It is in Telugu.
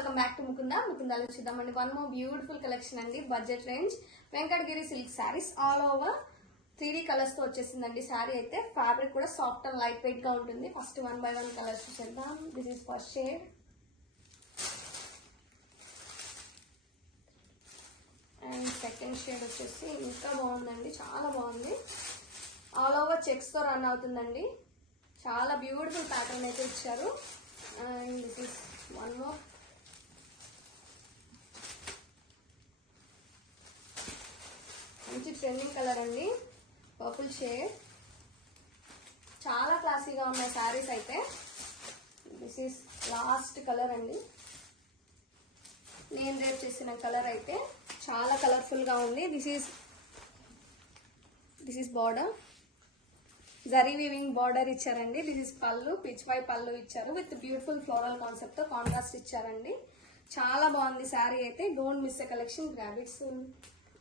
వెల్కమ్ బ్యాక్ టు ముకుందాలు చూద్దామండి. వన్ మోర్ బ్యూటిఫుల్ కలెక్షన్ అండి. Budget range Venkatagiri silk saris all over 3D colours తో వచ్చేసిందండి. శారీ అయితే ఫ్యాబ్రిక్ కూడా సాఫ్ట్ అండ్ లైట్ వెయిట్ గా ఉంటుంది. ఫస్ట్ 1 by 1 కలర్స్ చూద్దాం. This is first shade and second shade వచ్చేసి ఇంకా బాగుందండి, చాలా బాగుంది. ఆల్ ఓవర్ చెక్స్ తో రన్ అవుతుందండి. చాలా బ్యూటిఫుల్ ప్యాటర్న్ అయితే ఇచ్చారు. And this is one more. మంచి ట్రెండింగ్ కలర్ అండి, పర్పుల్ షేడ్. చాలా క్లాసీగా ఉన్నాయి శారీస్ అయితే. దిస్ ఈస్ లాస్ట్ కలర్ అండి. నేను రేపు చేసిన కలర్ అయితే చాలా కలర్ఫుల్ గా ఉంది. This is border, zari weaving border ఇచ్చారండి. దిస్ ఇస్ పళ్ళు, పిచ్ వై పళ్ళు ఇచ్చారు విత్ బ్యూటిఫుల్ ఫ్లోరల్ కాన్సెప్ట్ తో కాంట్రాస్ట్ ఇచ్చారండి. చాలా బాగుంది శారీ అయితే. Don't miss a collection, grab it soon.